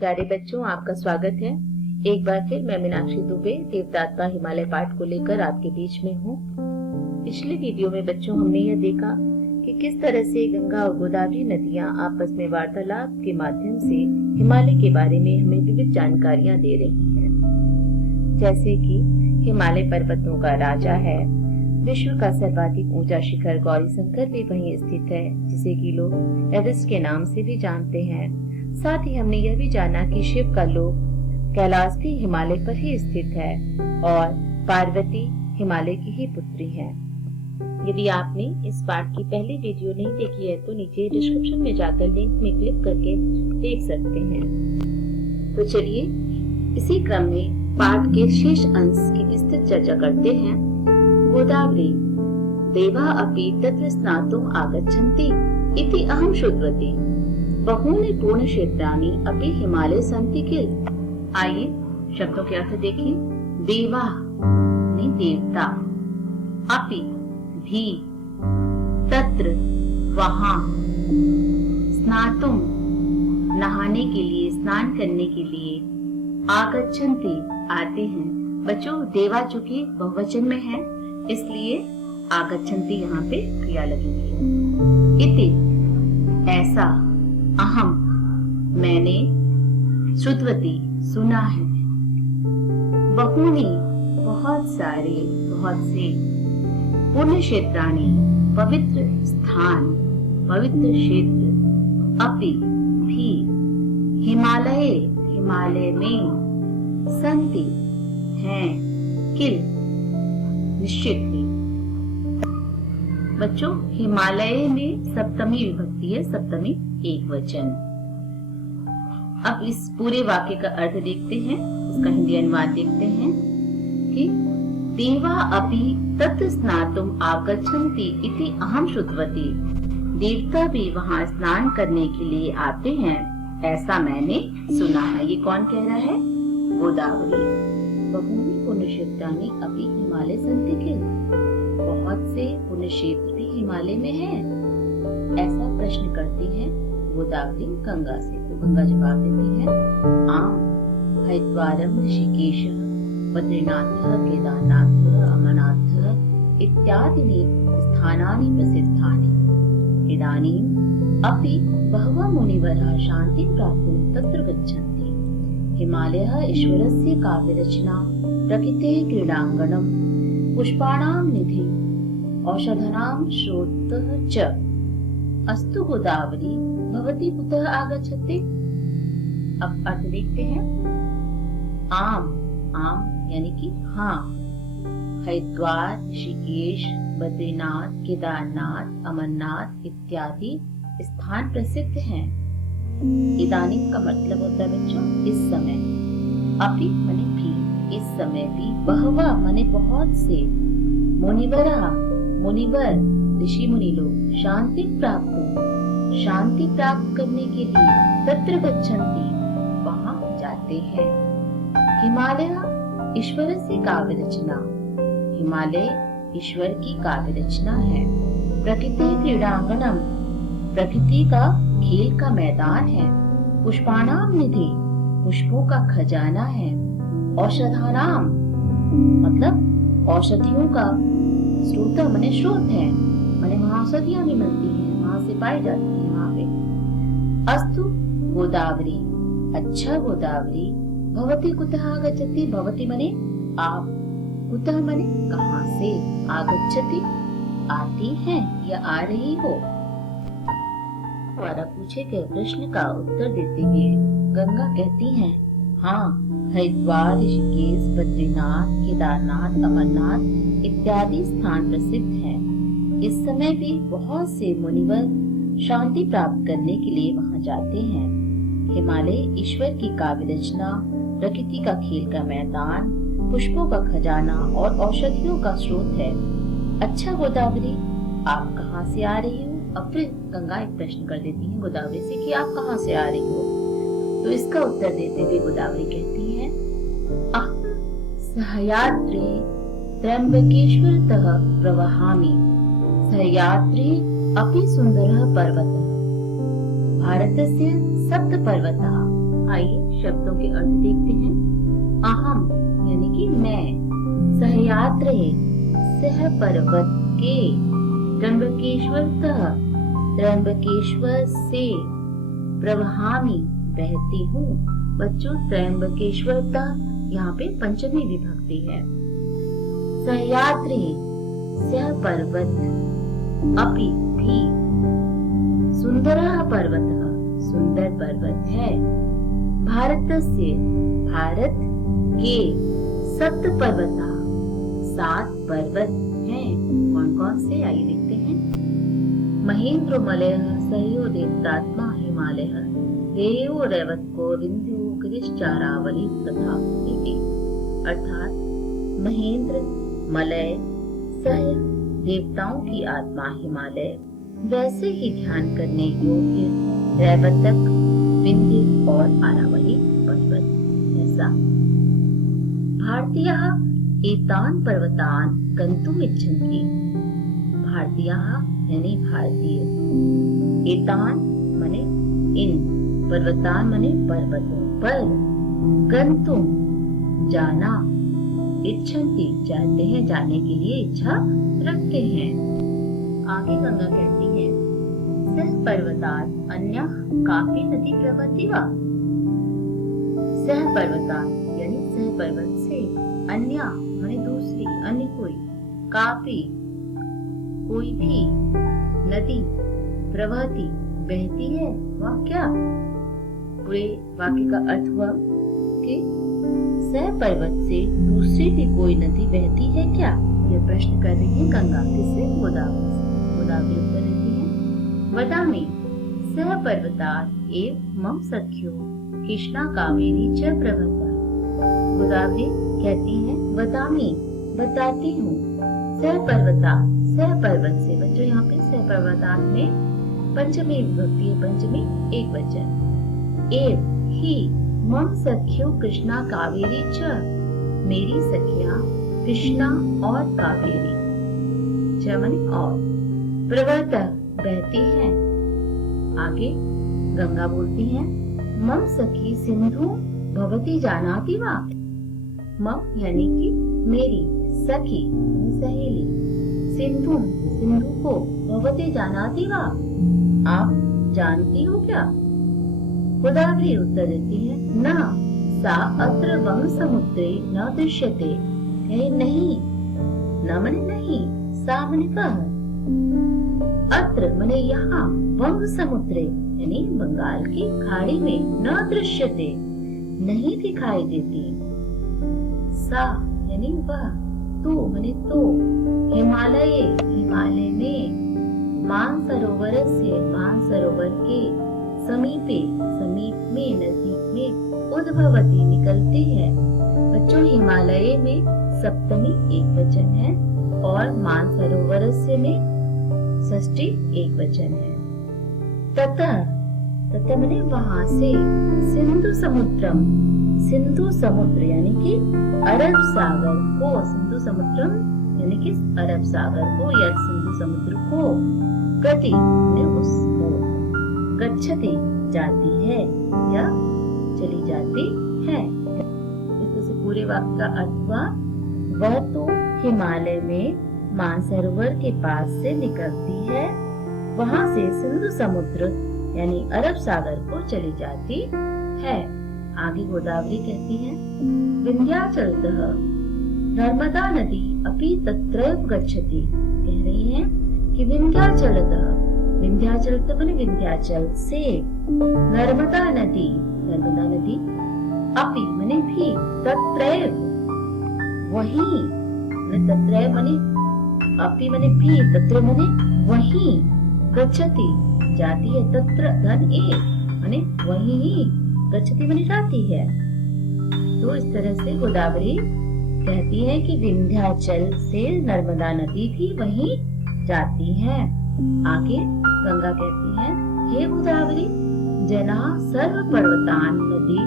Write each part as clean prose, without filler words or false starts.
प्यारे बच्चों, आपका स्वागत है। एक बार फिर मैं मीनाक्षी दुबे देवदात्मा हिमालय पाठ को लेकर आपके बीच में हूँ। पिछले वीडियो में बच्चों हमने यह देखा कि किस तरह से गंगा और गोदावरी नदियाँ आपस में वार्तालाप के माध्यम से हिमालय के बारे में हमें विविध जानकारियाँ दे रही हैं। जैसे कि हिमालय पर्वतों का राजा है, विश्व का सर्वाधिक ऊंचा शिखर गौरीशंकर भी वहीं स्थित है, जिसे कि लोग एवरेस्ट के नाम से भी जानते हैं। साथ ही हमने यह भी जाना कि शिव का लोक कैलाश भी हिमालय पर ही स्थित है और पार्वती हिमालय की ही पुत्री है। यदि आपने इस पाठ की पहली वीडियो नहीं देखी है तो नीचे डिस्क्रिप्शन में जाकर लिंक में क्लिक करके देख सकते हैं। तो चलिए इसी क्रम में पाठ के शेष अंश की विस्तृत चर्चा करते हैं। गोदावरी देवा अपि तत्र स्नातुम् आगच्छन्ति इति अहं श्रुतवती बहूनि पूर्ण क्षेत्राणि अपि हिमालय सन्ति किल। आइए शब्दों के अर्थ देखें। देवा ने देवता, अपि भी, तत्र वहां, स्नातुम नहाने के लिए, स्नान करने के लिए, आगच्छन्ति आते हैं। बच्चों देवा चूंकि बहुवचन में है इसलिए आगच्छन्ति यहाँ पे क्रिया लगेगी। इति ऐसा, अहम मैंने, श्रुतवती सुना है, बहूनि बहुत सारे, बहुत से, पुण्य क्षेत्राणि पवित्र स्थान, पवित्र क्षेत्र, अपि भी, हिमालय हिमालय में, संति हैं, किल निश्चित ही। बच्चों हिमालय में सप्तमी विभक्ति है, सप्तमी एक वचन। अब इस पूरे वाक्य का अर्थ देखते हैं, उसका हिंदी अनुवाद देखते हैं कि देवा अपि तत्र स्नातुम् आगच्छन्ति इति अहं श्रुतवती। देवता भी वहां स्नान करने के लिए आते हैं, ऐसा मैंने सुना है। ये कौन कह रहा है? गोदावरी। बहूनि पुण्य क्षेत्राणि अपि हिमालय सन्ति किल। बहुत से पुण्य क्षेत्र भी हिमालय में हैं। ऐसा प्रश्न करती है गोदावरी गंगा से। तो गंगा जवाब देती है, आम हरिद्वारम ऋषिकेशः बद्रीनाथः केदारनाथः अमरनाथः इत्यादीनि स्थानानि प्रसिद्धानि। इदानीम् अपि बहवः मुनिवराः शान्तिं प्राप्तुं तत्र गच्छन्ति। हिमालयः ईश्वरस्य काव्यरचना, प्रकृतेः क्रीडाङ्गणं, पुष्पाणां निधि, औषधानां स्रोतः च। अस्तु गोदावरी भवती कुतः आगच्छति। अब अर्थ देखते हैं। आम, आम यानी कि हाँ, हरिद्वार, ऋषिकेश, बद्रीनाथ, केदारनाथ, अमरनाथ इत्यादि स्थान प्रसिद्ध हैं। इदानीं का मतलब होता है बच्चों इस समय, अपि माने भी, इस समय भी, बहवा माने बहुत से, मुनिवरा मुनिवर ऋषि मुनि लोग, शांति प्राप्त, शांति प्राप्त करने के लिए, तत्र गच्छन्ति वहां जाते हैं। हिमालय ईश्वर से काव्य रचना, हिमालय ईश्वर की काव्य रचना है। प्रकृति क्रीडांगणम, प्रकृति का खेल का मैदान है। पुष्पाणाम निधि, पुष्पों का खजाना है। औषधानाम मतलब औषधियों का, स्रोत माने स्रोत है, माने वहां औषधियां भी मिलती हैं, वहां से पाई जाती है वहां पे। अस्तु गोदावरी, अच्छा गोदावरी, भवती कुतः आगच्छति, भवती माने आप, कुतः माने कहां से, आगच्छति आती हैं या आ रही हो। द्वारा पूछे गए प्रश्न का उत्तर देते हुए गंगा कहती हैं, हाँ हरिद्वार, ऋषिकेश, बद्रीनाथ, केदारनाथ, अमरनाथ इत्यादि स्थान प्रसिद्ध हैं। इस समय भी बहुत से मुनिवर शांति प्राप्त करने के लिए वहां जाते हैं। हिमालय ईश्वर की काव्य रचना, प्रकृति का खेल का मैदान, पुष्पों का खजाना और औषधियों का स्रोत है। अच्छा गोदावरी आप कहाँ से आ रही हो। अब फिर गंगा एक प्रश्न कर देती है गोदावरी से कि आप कहाँ से आ रही हो। तो इसका उत्तर देते हुए गोदावरी कहती है, सह्याद्रि त्र्यंबकेश्वरतः प्रवहामि, सह्याद्रि अपि सुन्दरः पर्वतः, भारतस्य सप्त पर्वतः आइए शब्दों के अर्थ देखते हैं। अहम यानी कि मैं, सहयात्रे सह पर्वत के, त्र्यंबकेश्वरतः त्र्यंबकेश्वर से, प्रवहामि बहती हूँ। बच्चों त्र्यंबकेश्वरतः यहाँ पे पंचमी विभक्ति है। सहयात्री सह पर्वत अपि भी, सुंदरः पर्वतः सुंदर पर्वत है। भारतस्य भारत के, सप्त पर्वतः सात पर्वत हैं। कौन कौन से आइए देखते हैं। महेंद्र मलयः सहयो देवतात्मा हिमालयः, देयो रैवतको विंध्यो गिरिश्चारावली तथा इति। अर्थात महेंद्र मलय सह देवताओं की आत्मा हिमालय, वैसे ही ध्यान करने योग्य रैवतक विंध्य और आरावली पर्वत ऐसा। भारतीयः एतान् पर्वतान् गन्तुम् इच्छन्ति। भारतीयः यानी भारतीय, एतान् माने इन, पर्वतान् माने पर्वतों पर, गन्तुम् जाना, इच्छन्ति चाहते हैं, जाने के लिए इच्छा रखते हैं। आगे गंगा कहती है सह पर्वतात् अन्यः कापि नदी प्रवहति वा। सह पर्वतात् यानी सह पर्वत से, अन्य माने दूसरी, अन्य कोई, कापि कोई भी, नदी प्रवहति बहती है, वह क्या। पूरे वाक्य का अर्थ हुआ कि सह पर्वत से दूसरी भी कोई नदी बहती है क्या। यह प्रश्न कर रही है गंगा किससे, गोदावरी से। गोदावरी उत्तर देती है वदामि सह पर्वतात् एव मम सख्यो कृष्णा कावेरी च प्रवहता। गोदावरी कहती है वदामि बताती हूँ, सह पर्वतात् सह पर्वत से। बच्चों यहाँ पे सह पर्वतात् में पंचमी विभक्ति है, पंचमी एक वचन। एव ही मम सख्यो कृष्णा कावेरी च, मेरी सखिया कृष्णा और कावेरी, च माने और, प्रवहता बहती है। आगे गंगा बोलती है मम सखी सिंधु भवती जानाति वा। मम यानी कि मेरी, सखी सहेली, सिंधु सिंधु को, भवती जानाति वा आप जानती हो क्या। गोदावरी उत्तर देती है न सा अत्र वंग समुद्रे न दृश्यते। नहीं, न मने नहीं, सा मने कह, अत्र मने यहाँ, वंग समुद्रे यानी बंगाल की खाड़ी में, न दृश्यते नहीं दिखाई देती। सा यानी वह, तो मने तो, हिमालय हिमालय में, मानसरोवर से मानसरोवर के, समीपे समीप में, नजदीक में, उद्भवती निकलती है। बच्चों हिमालय में सप्तमी एक वचन है और मानसरोवर से में षष्ठी एक वचन है। ततः ततः माने वहां से, सिंधु समुद्रम सिंधु समुद्र यानी कि अरब सागर को, सिंधु समुद्रम यानी कि अरब सागर को या सिंधु समुद्र को, गति ने उसको, गच्छति जाती है या चली जाती है। इस पूरे वाक्य का अर्थ हुआ वह तो हिमालय में मानसरोवर के पास से निकलती है, वहां से सिंधु समुद्र यानी अरब सागर को चली जाती है। आगे गोदावरी कहती है विंध्याचलतः नर्मदा नदी अपि तत्रैव गच्छति। कह रही है कि विंध्याचलतः, विंध्याचल माने विंध्याचल से, नर्मदा नदी अपि माने भी, तत्रैव वही, तत्रैव माने अपि माने भी, तत्र माने वही, गच्छति जाती है, तत्र धन ए माने वही ही, गच्छति माने जाती है। तो इस तरह से गोदावरी कहती है कि विंध्याचल से नर्मदा नदी भी वहीं जाती है। आगे गंगा कहती है हे गोदावरी जना सर्व पर्वतान नदी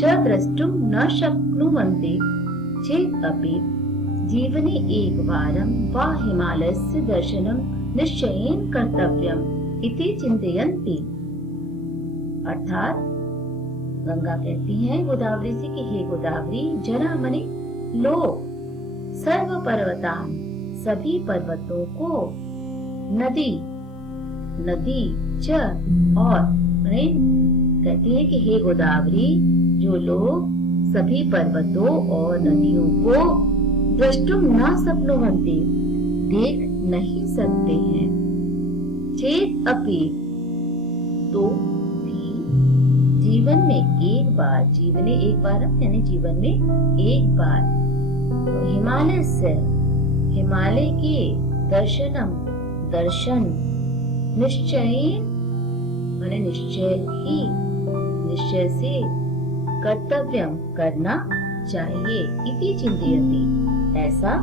च द्रष्टुम न शक्नुवन्ति चेत् अपि जीवने एकवारं वा हिमालयस्य दर्शनं निश्चयेन कर्तव्यम् इति चिन्तयन्ति। अर्थात गंगा कहती है गोदावरी से कि हे गोदावरी, जरा मने लो सर्व पर्वतान, सभी पर्वतों को, नदी नदी च और मने कहती है कि हे गोदावरी, जो लोग सभी पर्वतों और नदियों को द्रष्टुम न शक्नुवन्ति, देख नहीं सकते हैं, चेत अपि, तो भी जीवन में एक बार, जीवने एक बार यानी जीवन में एक बार, तो हिमालय से, हिमालय के दर्शनम, दर्शन, निश्चय माने निश्चय ही, निश्चय से, कर्तव्यम करना चाहिए, इति चिंतयति, ऐसा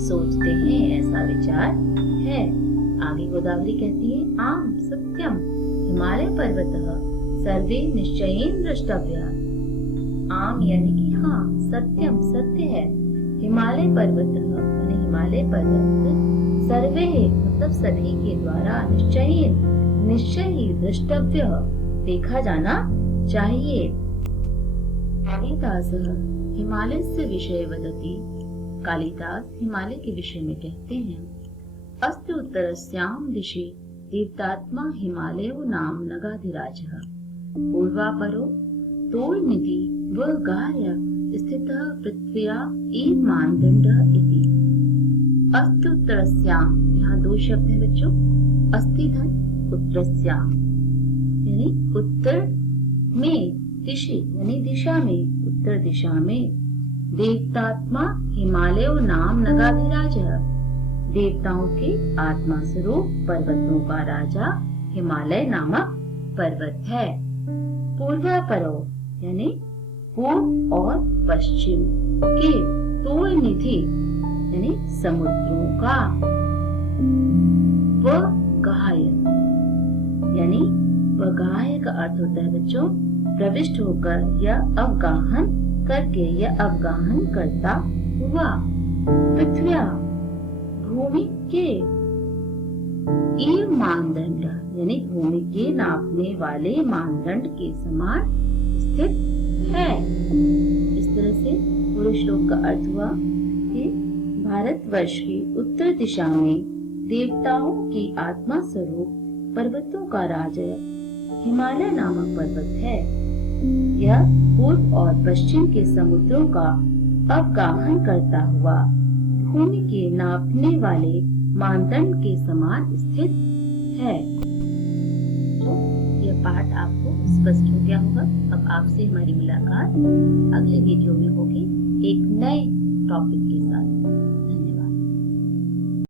सोचते हैं, ऐसा विचार है। आगे गोदावरी कहती है आम सत्यम हिमालय पर्वतः सर्वे निश्चयेन द्रष्टव्या, आम यानी कि हाँ, सत्यम सत्य है, हिमालय पर्वतः माने हिमालय पर्वत, सर्वे मतलब सभी के द्वारा, निश्चयेन निश्चय ही, द्रष्टव्य देखा जाना चाहिए। कालिदास हिमालय से विषय वदति, कालिदास हिमालय के विषय में कहते हैं, अस्ति उत्तरस्याम दिशि देवतात्मा हिमालयो नाम नगाधिराजः, पूर्वापरो तोलनिधि व गार्य स्थितः पृथ्व्या एव मानदंडः इति। अस्ति उत्तरस्याम, यहाँ दो शब्द हैं बच्चों, अस्ति धन उत्तरस्याम यानी उत्तर में, दिशि यानी दिशा में, उत्तर दिशा में, देवतात्मा हिमालयो नाम नगाधिराजः, देवताओं के आत्मा स्वरूप पर्वतों का राजा हिमालय नामक पर्वत है। पूर्वापरो यानी पूर्व और पश्चिम के, तोल निधि यानी समुद्रों का, व गाय यानी वगाह का अर्थ होता है बच्चों प्रविष्ट होकर या अवगाहन करके या अवगाहन करता हुआ, पृथ्व्या भूमि के, एव मानदंड यानी भूमि के नापने वाले मानदंड के समान स्थित है। इस तरह से पूरे श्लोक का अर्थ हुआ कि भारतवर्ष की उत्तर दिशा में देवताओं की आत्मा स्वरूप पर्वतों का राजा हिमालय नामक पर्वत है। यह पूर्व और पश्चिम के समुद्रों का अवगाहन करता हुआ भूमि के नापने वाले मानदंड के समान स्थित है। तो यह पाठ आपको स्पष्ट हो गया होगा। अब आपसे हमारी मुलाकात अगले वीडियो में होगी एक नए टॉपिक के साथ।